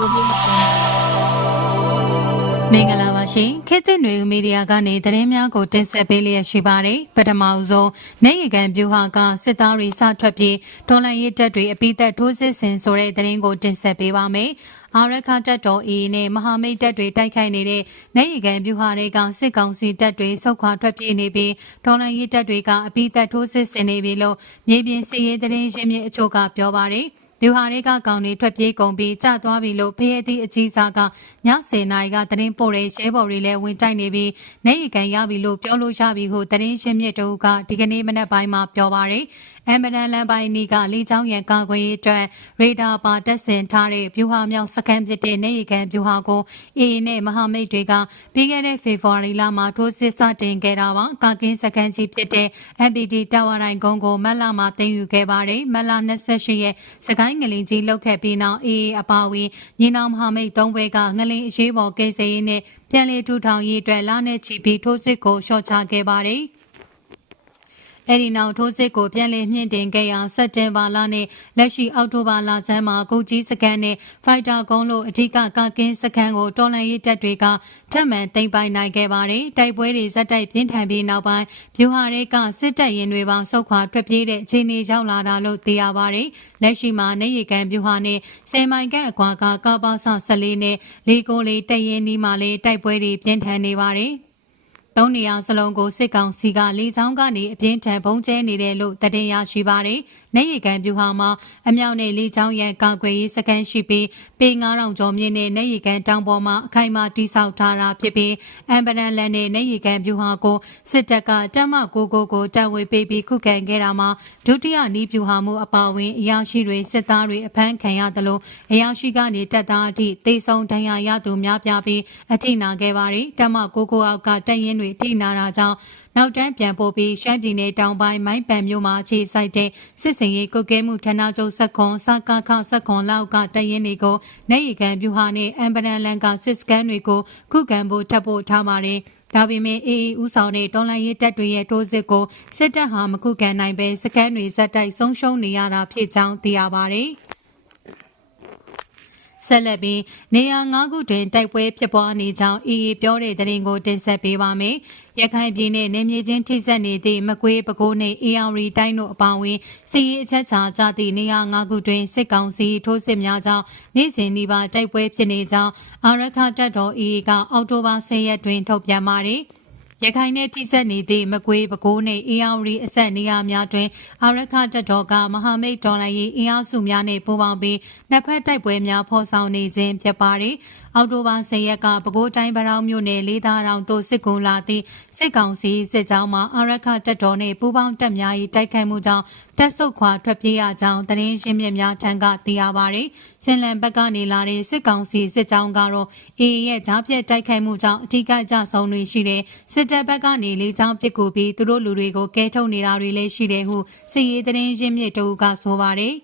ကိုလေးကိုမင်္ဂလာပါရှင်ခေတ်သစ်နွေဦးမီဒီယာကနေသတင်းများကိုတင်ဆက်ပေးလျက်ရှိပါတယ်ပထမအဆုံးနိုင်ရီကန်ပြူဟာကစစ်သားတွေစထွက်ပြေးဒေါ်လာရေးတပ်တွေအပိသက်ထိုးစစ်ဆင်ဆိုတဲ့သတင်းကိုတင်ဆက်ပေးပါမယ်အာရခတပ်တော် AA နဲ့မဟာမိတ်တပ်တွေတိုက်ခိုက်နေတဲ့နိုင်ရီကန်ပြူဟာတွေကစစ်ကောင်စီတပ်တွေဆုတ်ခွာထွက်ပြေးနေပြီးဒေါ်လာရေးတပ်တွေကအပိသက်ထိုးစစ်ဆင်နေပြီလို့မြေပြင်စစ်ရေးသတင်းရင်းမြစ်အချို့ကပြောပါတယ် ဗျူဟာတွေကကောင်တွေထွက်ပြေးကုန်ပြီးကျသွားပြီလို့ဖရဲသည့်အကြီးစားကည10နာရီကသတင်းပို့တဲ့ရဲဘော်တွေလည်းဝင်တိုက်နေပြီးနေရီကန်ရပြီလို့ပြောလို့ရပြီဟုသတင်းရှင်းမြစ်တို့ကဒီကနေ့မနက်ပိုင်းမှာပြောပါရယ် အမ်ဘရန်လန်ပိုင်းနီကလေချောင်းရန်ကာကွယ်ရေးအတွက်ရေဒါပါတက်ဆင်ထားတဲ့ဗျူဟာမြောက်စကန်ဖြစ်တဲ့နေရီကန်ဗျူဟာကိုအေအေနဲ့မဟာမိတ်တွေကပြီးခဲ့တဲ့ဖေဖော်ဝါရီလမှာထိုးစစ်စတင်ခဲ့တာပါကာကင်းစကန်ကြီးဖြစ်တဲ့ MPD တာဝါတိုင်းကုန်းကိုမက်လာမှာတင်ယူခဲ့ပါတယ်မက်လာ28ရက်စကိုင်းငလင်ကြီးလောက်ခဲ့ပြီးနောက်အေအေအပါဝင်ညီနောင်မဟာမိတ်၃ဘွဲကငလင်အရေးပေါ်ကိစ္စရေးနဲ့ပြန်လည်ထူထောင်ရေးအတွက်လာနဲ့ချီပြီးထိုးစစ်ကိုရှော့ချခဲ့ပါတယ် အဲ့ဒီနောက်ထိုးစစ်ကိုပြန်လည်မြင့်တင်ခဲ့ရာစက်တင်ဘာလနဲ့လက်ရှိအောက်တိုဘာလဆန်းမှာကုကြီးစကန်နဲ့ဖိုက်တာကုန်းလို့အဓိကကာကင်းစကန်ကိုတော်လန်ရေးတပ်တွေကထပ်မံသိမ်းပိုက်နိုင်ခဲ့ပါတယ်။တိုက်ပွဲတွေဇက်တိုက်ပြင်းထန်ပြီးနောက်ပိုင်းဗျူဟာတွေကစစ်တပ်ရင်တွေပေါင်းဆုတ်ခွာထွက်ပြေးတဲ့အခြေအနေရောက်လာတာလို့သိရပါတယ်။လက်ရှိမှာနေရီကန်ဗျူဟာနဲ့ဆယ်မိုင်ကန်အကွာကကာပါဆ14နဲ့လေကိုလေးတရင်နီးမှလည်းတိုက်ပွဲတွေပြင်းထန်နေပါတယ်။ သုံးနေရာစလုံးကိုစစ်ကောင်စီကလေဆောင်ကနေအပြင်းထန်ပုံကျဲနေတယ်လို့သတင်းရရှိပါတယ်။နေရီကန်ပြူဟာမှာအမြောက်နဲ့လေချောင်းရန်ကာကွယ်ရေးစကန်ရှိပြီးပေ9000ကျော်မြင့်တဲ့နေရီကန်တောင်ပေါ်မှာအခိုင်အမာတိစောက်ထားတာဖြစ်ပြီးအမ်ဘရန်လန်နဲ့နေရီကန်ပြူဟာကိုစစ်တပ်ကတပ်မကိုကိုကိုတပ်ဝေပေးပြီးခုခံခဲ့တာမှာဒုတိယနီးပြူဟာမှုအပါအဝင်အရာရှိတွေစစ်သားတွေအဖမ်းခံရတယ်လို့အရာရှိကနေတပ်သားအထိတေဆုံဒဏ်ရာရသူများပြားပြီးအထိနာခဲ့ပါတယ်တပ်မကိုကိုအောက်ကတပ်ရင်းတွေအထိနာတာကြောင့်နောက်တန်းပြန်ပို့ပြီးရှမ်းပြည်နယ်တောင်ပိုင်းမိုင်းပန်မြို့မှာအခြေစိုက်တဲ့စစ်စင်ရေးကုတ်ကဲမှုဌာနချုပ်စက်ခွန်စကားခစက်ခွန်လောက်ကတရင်တွေကိုနေရီကန်ပြူဟာနဲ့အမ်ဘရန်လန်ကစစ်စကန်တွေကိုခုခံဖို့ထပ်ဖို့ထားပါတယ်ဒါပေမဲ့အေအေဦးဆောင်တဲ့တော်လိုင်းရေးတပ်တွေရဲ့ထိုးစစ်ကိုစစ်တပ်ဟာမခုခံနိုင်ပဲစကန်တွေဇက်တိုက်ဆုံးရှုံးနေရတာဖြစ်ကြောင်းသိရပါတယ်။ ဆက်လက်ပြီးနေရာ၅ခုတွင်တိုက်ပွဲဖြစ်ပွားနေကြောင်း AA ပြောတဲ့သတင်းကိုတင်ဆက်ပေးပါမယ်။ရခိုင်ပြည်နယ်နေမြေချင်းထိစပ်နေသည့်မကွေးပကိုးနှင့် AR တိုင်းတို့အပါအဝင်စီရေးအချက်ချာကြသည့်နေရာ၅ခုတွင်စစ်ကောင်စီထိုးစစ်များကြောင့်နေ့စဉ်နှီးပါတိုက်ပွဲဖြစ်နေကြောင်းအာရခတပ်တော် AA ကအောက်တိုဘာ10ရက်တွင်ထုတ်ပြန်ပါတယ်။ ရခိုင်နဲ့ထိစပ်နေသည့်မကွေးပဲခူးနှင့်အေယာဝတီအဆက်နေရာများတွင်အာရခတပ်တော်ကမဟာမိတ်ဒေါ်လာရေးအင်အားစုများနှင့်ပူးပေါင်းပြီးနှစ်ဖက်တိုက်ပွဲများဖော်ဆောင်နေခြင်းဖြစ်ပါသည် အောက်တိုဘာ10ရက်ကပဲခူးတိုင်းဗရောင်းမြို့နယ်လေးသားတောင်သို့စစ်ကူလာသည့်စစ်ကောင်စီစစ်ကြောင်းမှအာရခတပ်တော်နှင့်ပူးပေါင်းတပ်များ၏တိုက်ခိုက်မှုကြောင့်တပ်ဆုတ်ခွာထွက်ပြေးရကြောင်းသတင်းရှင်းမြစ်များထံကသိရပါသည်စင်လန်ဘက်ကနေလာတဲ့စစ်ကောင်စီစစ်ကြောင်းကတော့အေအေရဲ့ဂျားပြက်တိုက်ခိုက်မှုကြောင့်အထူးကကြဆုံးတွေရှိတဲ့စစ်တပ်ဘက်ကနေလေးချောင်းပစ်ကူပြီးသူတို့လူတွေကိုကဲထုတ်နေတာတွေလည်းရှိတယ်ဟုစစ်ရေးသတင်းရင်းမြစ်တို့ကဆိုပါတယ်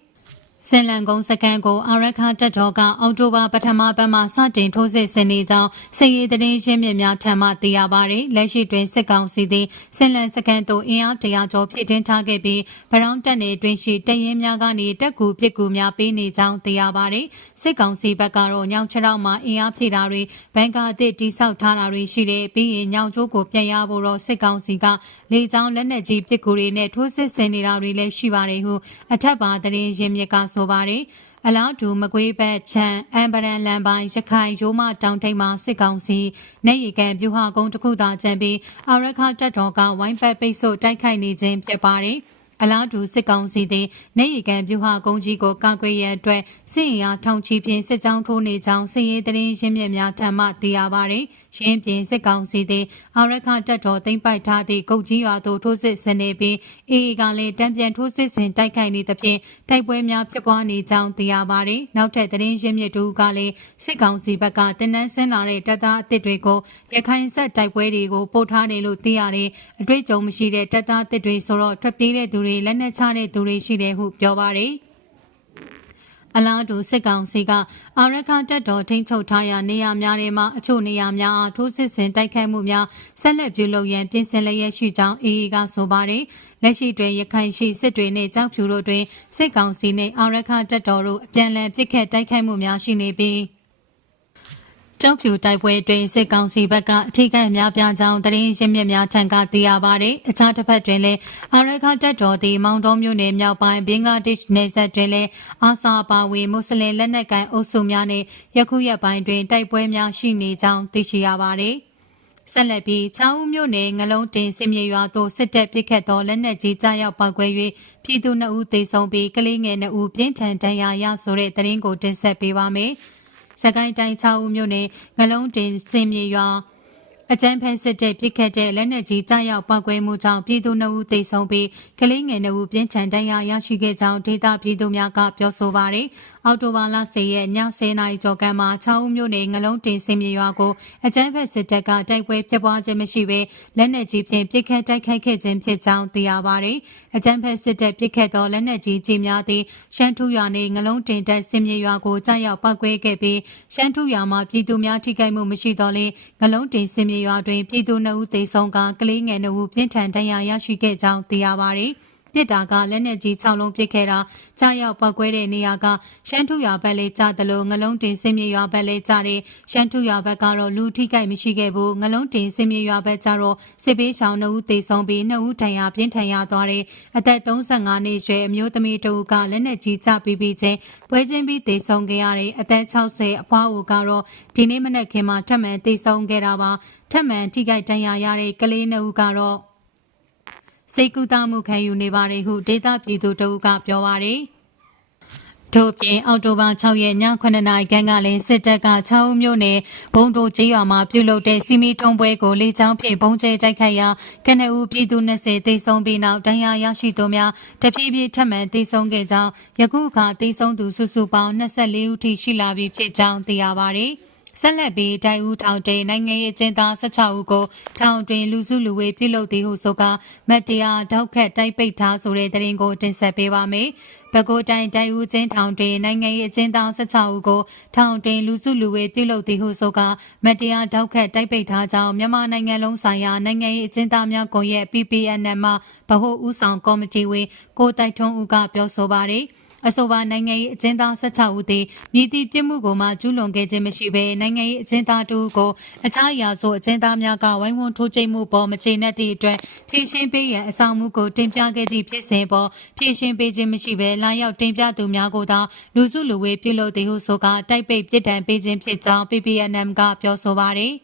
စင်လန်ကုန်းစကန်ကိုအာရခတက်တော်ကအောက်တိုဘာပထမပတ်မှစတင်ထိုးစစ်ဆင်နေကြောင်းစစ်ရေးသတင်းရှင်းမြစ်များထံမှသိရပါတယ်။လက်ရှိတွင်စစ်ကောင်စီသည်စင်လန်စကန်သို့အင်အားတရာကျော်ဖြစ်တင်ထားခဲ့ပြီးဗရောင်းတက်နေတွင်ရှိတရင်များကနေတက်ကူပစ်ကူများပေးနေကြောင်းသိရပါတယ်။စစ်ကောင်စီဘက်ကတော့ညောင်ချောက်မှာအင်အားဖြည့်တာတွေဘန်ကာအသစ်တိစောက်ထားတာတွေရှိတယ်ပြီးရင်ညောင်ချိုးကိုပြန်ရဖို့တော့စစ်ကောင်စီကလေကြောင်းလက်နက်ကြီးပစ်ကူတွေနဲ့ထိုးစစ်ဆင်နေတာတွေလည်းရှိပါတယ်ဟုအထက်ပါသတင်းရင်းမြစ်ကဆိုပါတယ်အလားတူမကွေးဘက်ချမ်းအမ်ဘရန်လန်ပိုင်းရခိုင်ရိုးမတောင်ထိပ်မှာစစ်ကောင်စီနေရီကန်ပြူဟာကုန်းတစ်ခုသာကျန်ပြီးအာရခတက်တော်ကဝိုင်းပတ်ပိတ်ဆို့တိုက်ခိုက်နေခြင်းဖြစ်ပါတယ် အလားတူစစ်ကောင်စီသည်နေရီကန်ပြူဟာကုန်းကြီးကိုကာကွယ်ရန်အတွက်စစ်ရင်အားထောင်ချီဖြင့်စစ်ကြောင်းထိုးနေကြောင်းစစ်ရေးသတင်းရင်းမြစ်များထံမှသိရပါသည်။ရင်းပြင်စစ်ကောင်စီသည်အာရခတက်တော်သိမ်းပိုက်ထားသည့်ကုတ်ကြီးရွာသို့ထိုးစစ်ဆင်နေပြီးအေအေကလည်းတံပြန်ထိုးစစ်ဆင်တိုက်ခိုက်နေသဖြင့်တိုက်ပွဲများဖြစ်ပွားနေကြောင်းသိရပါသည်။နောက်ထပ်သတင်းရင်းမြစ်တို့ကလည်းစစ်ကောင်စီဘက်ကတင်းနှန်းဆင်းလာတဲ့တပ်သားအသစ်တွေကိုရခိုင်ဆက်တိုက်ပွဲတွေကိုပို့ထားတယ်လို့သိရတယ်။အတွေ့အကြုံမရှိတဲ့တပ်သားအသစ်တွေဆိုတော့ထွက်ပြေးတဲ့သူတွေလက်နက်ချတဲ့သူတွေရှိတယ်ဟုပြောပါတယ်။အလားတူစစ်ကောင်စီကအာရခတက်တော်ထိန်းချုပ်ထားရာနေရာများထဲမှာအချို့နေရာများအားထိုးစစ်ဆင်တိုက်ခိုက်မှုများဆက်လက်ပြုလုပ်ရန်ပြင်ဆင်လျက်ရှိကြောင်းအေအေကဆိုပါတယ်။လက်ရှိတွင်ရခိုင်ရှိစစ်တွေနှင့်ကြောက်ဖြူတို့တွင်စစ်ကောင်စီနှင့်အာရခတက်တော်တို့အပြန်အလှန်ပစ်ခတ်တိုက်ခိုက်မှုများရှိနေပြီး ကျောက်ဖြူတိုက်ပွဲတွင်စစ်ကောင်စီဘက်ကအထိကအများပြားကြောင်းသတင်းရင်းမြစ်များထံကသိရပါတယ်။အခြားတစ်ဖက်တွင်လည်းအာရခတက်တော်သည်မောင်တော်မြို့နယ်မြောက်ပိုင်းဘင်္ဂလားဒေ့ရှ်နယ်စပ်တွင်လည်းအာဆာပါဝေမွတ်စလင်လက်နက်ကိုင်အုပ်စုများနှင့်ယခုရက်ပိုင်းတွင်တိုက်ပွဲများရှိနေကြောင်းသိရှိရပါတယ်။ဆက်လက်ပြီးချောင်းဦးမြို့နယ်ငလုံးတင်စစ်မြေရွာသို့စစ်တပ်ပစ်ခတ်သောလက်နက်ကြီးကြားရောက်ပောက်ကွဲ၍ပြည်သူ2ဦးသေဆုံးပြီးကလေးငယ်2ဦးပြင်းထန်ဒဏ်ရာရဆိုတဲ့သတင်းကိုတင်ဆက်ပေးပါမယ်။ စကိုင်းတိုင်း6ဦးမြို့နယ်ငလုံးတင်စင်မြေရွာအကြမ်းဖက်စစ်တပ်ပြစ်ခတ်တဲ့လက်နက်ကြီးကြားရောက်ပောက်ကွဲမှုကြောင့်ပြည်သူ2ဦးသေဆုံးပြီးကလေးငယ်2ဦးပြင်းထန်ဒဏ်ရာရရှိခဲ့ကြောင်းဒေသပြည်သူများကပြောဆိုပါတယ်။ အော်တိုဘာလ10ရက်ည10နာရီကျော်ကမှာ6ဦးမြို့နယ်ငလုံးတင်စင်မြေရွာကိုအကြမ်းဖက်စစ်တပ်ကတိုက်ပွဲဖြစ်ပွားခြင်းမရှိဘဲလက်နက်ကြီးဖြင့်ပစ်ခတ်တိုက်ခိုက်ခဲ့ခြင်းဖြစ်ကြောင်းသိရပါတယ်။အကြမ်းဖက်စစ်တပ်ပစ်ခတ်သောလက်နက်ကြီးကြီးများသည်ရှမ်းထူရွာနှင့်ငလုံးတင်တပ်စင်မြေရွာကိုကြားရောက်ပောက်ကွဲခဲ့ပြီးရှမ်းထူရွာမှာပြည်သူများထိခိုက်မှုမရှိတော့လင်ငလုံးတင်စင်မြေရွာတွင်ပြည်သူ2ဦးသေဆုံးကကလေးငယ်2ဦးပြင်းထန်ဒဏ်ရာရရှိခဲ့ကြောင်းသိရပါတယ်။ ပြစ်တာကလက်နက်ကြီး6လုံးပစ်ခဲ့တာကြားရောက်ပောက်ကွဲတဲ့နေရာကရှမ်းထူရွာဘက်လေးကြားတယ်လို့ငလုံးတင်စင်မြေရွာဘက်လေးကြားတယ်ရှမ်းထူရွာဘက်ကတော့လူထိခိုက်မရှိခဲ့ဘူးငလုံးတင်စင်မြေရွာဘက်ကျတော့စစ်ပေးရှောင်း2ဦးသေဆုံးပြီး2ဦးဒဏ်ရာပြင်းထန်ရသွားတယ်အသက်35နှစ်ရွယ်အမျိုးသမီးတဦးကလက်နက်ကြီးကျပြီးပြီးချင်းပွဲချင်းပြီးသေဆုံးခဲ့ရတယ်အသက်60အဖွားဦးကတော့ဒီနေ့မနက်ခင်းမှာထပ်မံသေဆုံးခဲ့တာပါထပ်မံထိခိုက်ဒဏ်ရာရတဲ့ကလေး2ဦးကတော့ စိတ်ကူးတာမှုခံယူနေပါတယ်ဟုဒေတာပြည်သူတအုပ်ကပြောပါတယ်။ထို့ပြင်အောက်တိုဘာ6ရက်ည9နာရီခန့်ကလည်းစစ်တပ်က6ဦးမျိုးနဲ့ဘုံတို့ကျေးရွာမှာပြုလုပ်တဲ့စီမီထုံပွဲကိုလေကြောင်းဖြင့်ဘုံကျဲတိုက်ခိုက်ရာကနဦးပြည်သူ20သေဆုံးပြီးနောက်တရားရရှိသူများတဖြည်းဖြည်းထပ်မံသေဆုံးခဲ့ကြောင်းယခုအခါသေဆုံးသူစုစုပေါင်း24ဦးထိရှိလာပြီဖြစ်ကြောင်းသိရပါတယ်။ ဆက်လက်ပြီးတိုင်ဦးထောင်တွင်နိုင်ငံရေးကျင်းသား16ဦးကိုထောင်တွင်လူစုလူဝေးပြုလုပ်သည်ဟုဆိုကာမတ်တရားတောက်ခတ်တိုက်ပိတ်ထားဆိုတဲ့သတင်းကိုတင်ဆက်ပေးပါမယ်။ပဲခူးတိုင်းတိုင်ဦးချင်းထောင်တွင်နိုင်ငံရေးအကျဉ်းသား16ဦးကိုထောင်တွင်လူစုလူဝေးပြုလုပ်သည်ဟုဆိုကာမတ်တရားတောက်ခတ်တိုက်ပိတ်ထားကြောင်းမြန်မာနိုင်ငံလုံးဆိုင်ရာနိုင်ငံရေးအကျဉ်းသားများကွန်ရက် PPNM မှဗဟိုဦးဆောင်ကော်မတီဝင်ကိုတိုက်ထွန်းဦးကပြောဆိုပါတယ်။ အဆိုပါနိုင်ငံရေးအကျဉ်းသား16ဦးသည်မြည်သည့်ပြစ်မှုကိုမှကျူးလွန်ခဲ့ခြင်းမရှိဘဲနိုင်ငံရေးအကျဉ်းသားတို့ကိုအခြားရာဇဝအကျဉ်းသားများကဝိုင်းဝန်းထိုးချိတ်မှုပေါ်မချေနှက်သည့်အတွက်ဖြည့်ရှင်းပေးရန်အဆောင်မှုကိုတင်ပြခဲ့သည့်ဖြစ်စဉ်ပေါ်ဖြည့်ရှင်းပေးခြင်းမရှိဘဲလာရောက်တင်ပြသူများကိုသာလူစုလူဝေးပြုလုပ်သည်ဟုဆိုကာတိုက်ပိတ်ပြစ်ဒဏ်ပေးခြင်းဖြစ်ကြောင်း PPNM ကပြောဆိုပါသည်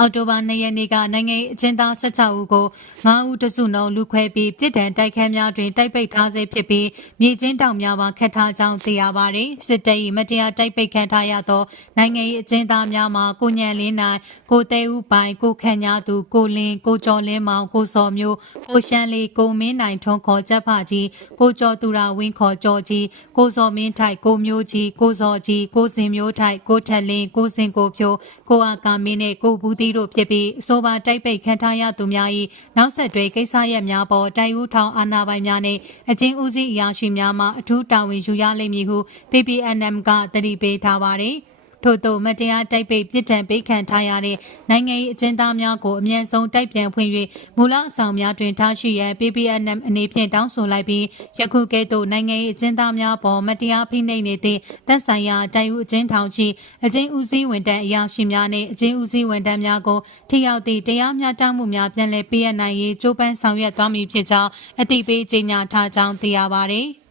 အော်တိုဘာ2ရက်နေ့ကနိုင်ငံရေးအကျဉ်းသား16ဦးကို9ဦးတစုနှုံလူခွဲပြီးပြည်ဒဏ်တိုက်ခန်းများတွင်တိုက်ပိတ်ထားဆဲဖြစ်ပြီးမြေချင်းတောင်များပါခတ်ထားကြောင်းသိရပါတယ်။စစ်တပ်၏မတရားတိုက်ပိတ်ခံထားရသောနိုင်ငံရေးအကျဉ်းသားများမှာကိုညံလင်းနိုင်ကိုတဲဦးပိုင်ကိုခန့်ညာသူကိုလင်းကိုကျော်လင်းမောင်ကိုစော်မျိုးကိုရှမ်းလေးကိုမင်းနိုင်ထွန်းခေါ်ချက်ဖကြီးကိုကျော်သူရာဝင်းခေါ်ကျော်ကြီးကိုစော်မင်းထိုက်ကိုမျိုးကြီးကိုစော်ကြီးကိုစင်မျိုးထိုက်ကိုထက်လင်းကိုစင်ကိုဖြိုးကိုအာကာမင်းနဲ့ကိုဘူးတီတို့ဖြစ်ပြီးအဆိုပါတိုက်ပိတ်ခံထားရသူများ၏နောက်ဆက်တွဲကိစ္စရပ်များပေါ်တိုင်ဦးထောင်အာဏာပိုင်များနှင့်အကျဉ်းဦးစီးအရာရှိများမှအထူးတာဝန်ယူရလိမ့်မည်ဟု PPNM ကတတိပေးထားပါသည်။ ထို့သောမတရားတိုက်ပိတ်ပြစ်ဒဏ်ပေးခံထားရတဲ့နိုင်ငံရေးအကျဉ်းသားများကိုအမြင့်ဆုံးတိုက်ပြန်ဖွင့်၍မူလအဆောင်များတွင်ထားရှိရန် PPNM အနေဖြင့်တောင်းဆိုလိုက်ပြီးယခုကဲ့သို့နိုင်ငံရေးအကျဉ်းသားများပေါ်မတရားဖိနှိပ်နေသည့်တပ်ဆိုင်ရာတိုင်ဦးအကျဉ်းထောင်ရှိအကျဉ်းဦးစီးဝန်ထမ်းအရာရှိများနှင့်အကျဉ်းဦးစီးဝန်ထမ်းများကိုထိရောက်သည့်တရားမျှတမှုများပြန်လည်ပေးအပ်နိုင်ရေးကြိုးပမ်းဆောင်ရွက်သွားမည်ဖြစ်ကြောင်းအသိပေးကြေညာထားကြောင်းသိရပါသည်။